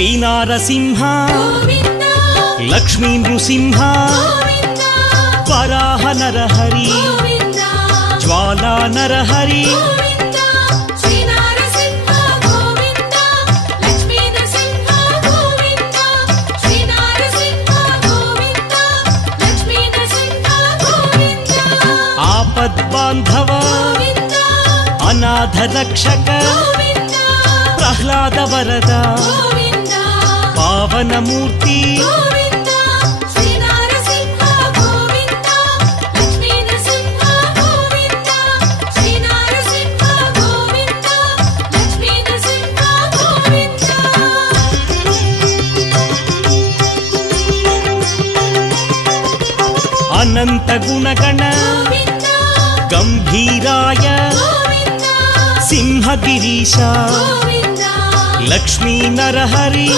శ్రీనారసింహ లక్ష్మీ నృసింహ వరాహ నరహరి జ్వాలా నరహరి ఆపద్బాంధవ అనాథ రక్షక ప్రహ్లాద వరద పావనమూర్తి అనంత గుణగణ గంభీరాయ సింహగిరీశ లక్ష్మీ నరహరి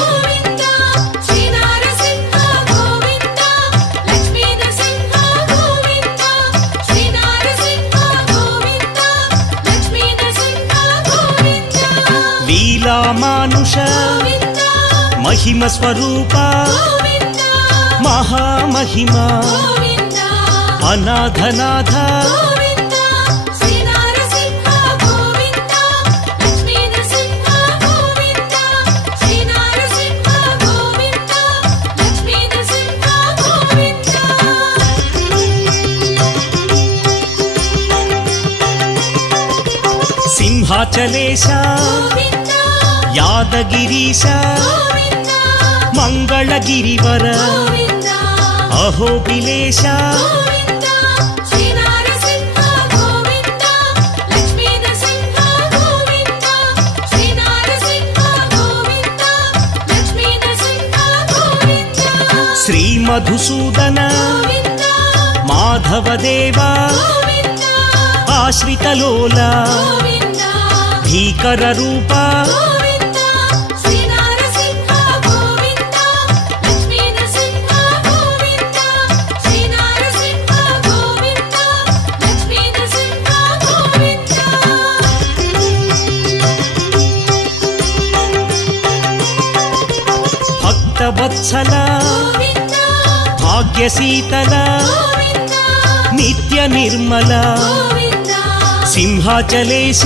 లీలామానుష మహిమ స్వరూప మహామహిమ అనాథనాథ సింహాచలేశ యాదగిరీశ మంగళగిరివర అహోబిలేశ శ్రీ మధుసూదన మాధవదేవ ఆశ్రితలోల భీకర రూప భక్తవత్సల భాగ్యశీతల నిత్య నిర్మల సింహాచలేశ